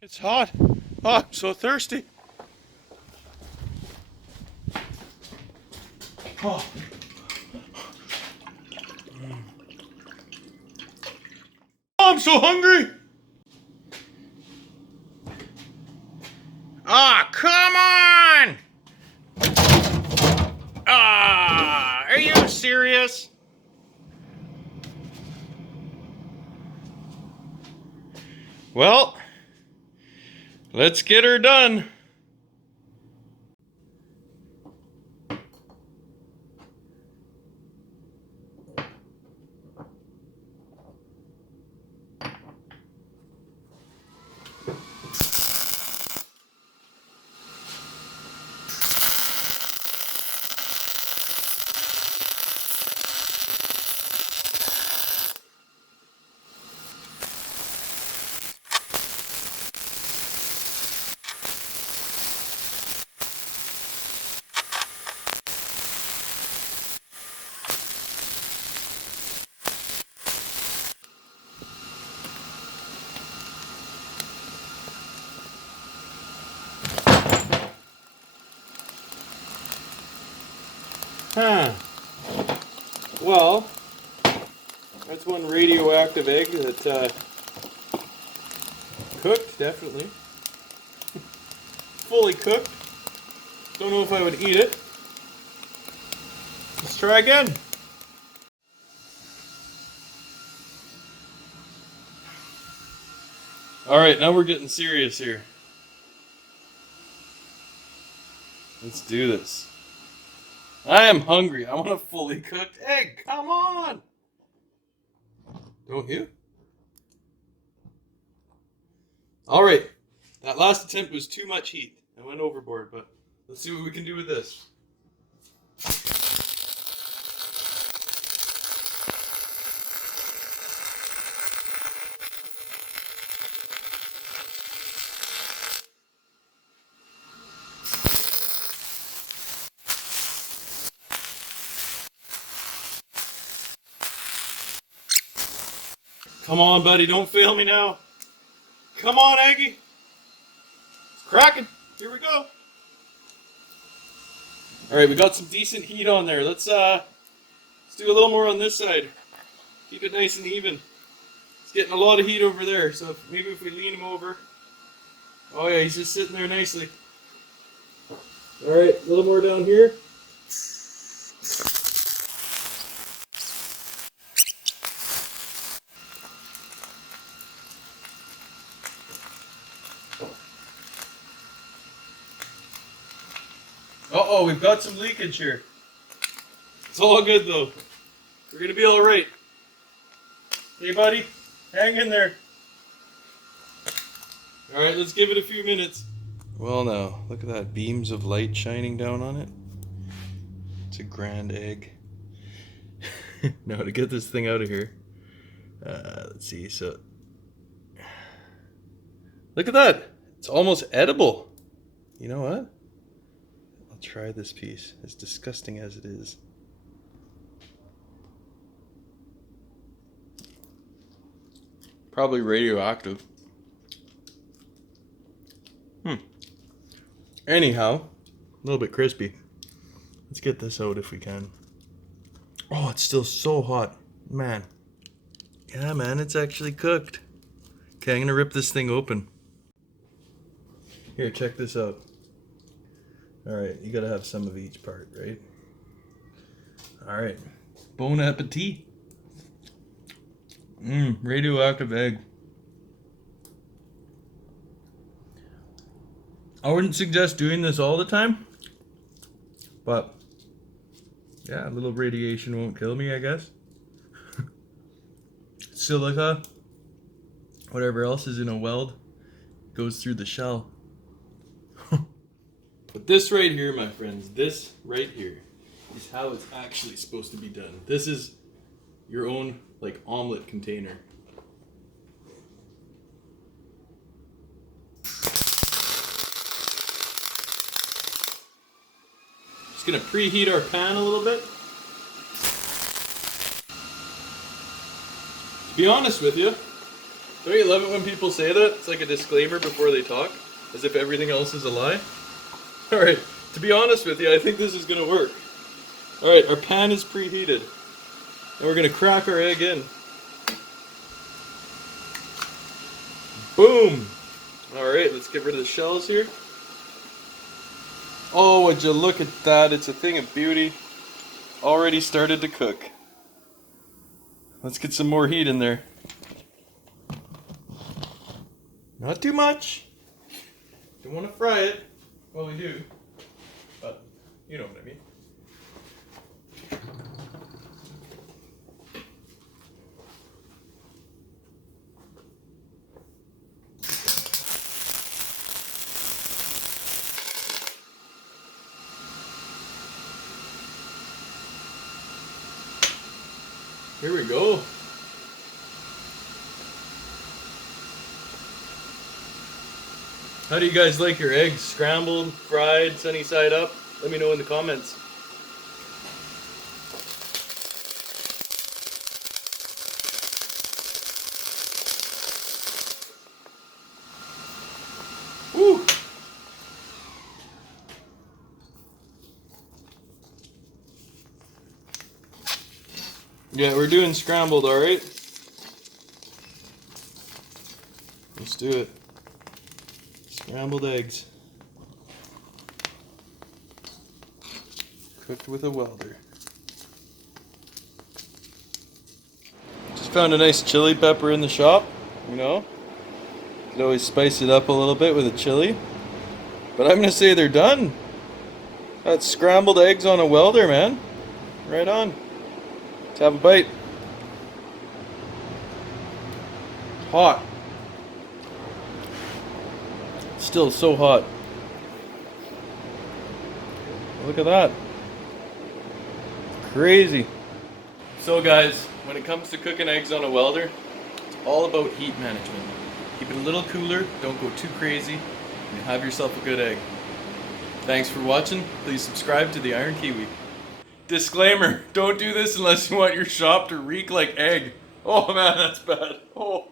It's hot. Oh, I'm so thirsty. Oh. Oh, I'm so hungry. Ah, come on! Ah, are you serious? Well, let's get her done. Huh. Well, that's one radioactive egg that cooked, definitely. Fully cooked. Don't know if I would eat it. Let's try again. Alright, now we're getting serious here. Let's do this. I am hungry. I want a fully cooked egg. Come on! Don't you? Alright. That last attempt was too much heat. I went overboard, but let's see what we can do with this. Come on, buddy. Don't fail me now. Come on, Aggie. It's cracking. Here we go. Alright, we got some decent heat on there. Let's do a little more on this side. Keep it nice and even. It's getting a lot of heat over there, so maybe if we lean him over. Oh yeah, he's just sitting there nicely. Alright, a little more down here. Uh-oh, we've got some leakage here. It's all good though. We're gonna be alright. Hey buddy, hang in there. Alright, let's give it a few minutes. Well now, look at that, beams of light shining down on it. It's a grand egg. Now to get this thing out of here. Let's see, so... Look at that! It's almost edible. You know what? I'll try this piece, as disgusting as it is. Probably radioactive. Anyhow, a little bit crispy. Let's get this out if we can. Oh, it's still so hot. Man. Yeah, man, it's actually cooked. Okay, I'm gonna rip this thing open. Here, check this out. Alright, you gotta have some of each part, right? Alright. Bon appetit. Radioactive egg. I wouldn't suggest doing this all the time, but yeah, a little radiation won't kill me, I guess. Silica, whatever else is in a weld, goes through the shell. But this right here, my friends, this right here is how it's actually supposed to be done. This is your own, like, omelet container. Just gonna preheat our pan a little bit. To be honest with you, Don't you love it when people say that? It's like a disclaimer before they talk, as if everything else is a lie. Alright, to be honest with you, I think this is going to work. Alright, our pan is preheated. And we're going to crack our egg in. Boom! Alright, let's get rid of the shells here. Oh, would you look at that? It's a thing of beauty. Already started to cook. Let's get some more heat in there. Not too much. Don't want to fry it. Well, we do. But, you know what I mean. Here we go. How do you guys like your eggs? Scrambled, fried, sunny side up? Let me know in the comments. Woo! Yeah, we're doing scrambled, alright? Let's do it. Scrambled eggs. Cooked with a welder. Just found a nice chili pepper in the shop, you know? Could always spice it up a little bit with a chili. But I'm gonna say they're done. That's scrambled eggs on a welder, man. Right on. Let's have a bite. Hot. Still so hot. Look at that. Crazy. So guys, when it comes to cooking eggs on a welder, it's all about heat management. Keep it a little cooler, don't go too crazy, and have yourself a good egg. Thanks for watching. Please subscribe to the Iron Kiwi. Disclaimer, don't do this unless you want your shop to reek like egg. Oh man, that's bad. Oh.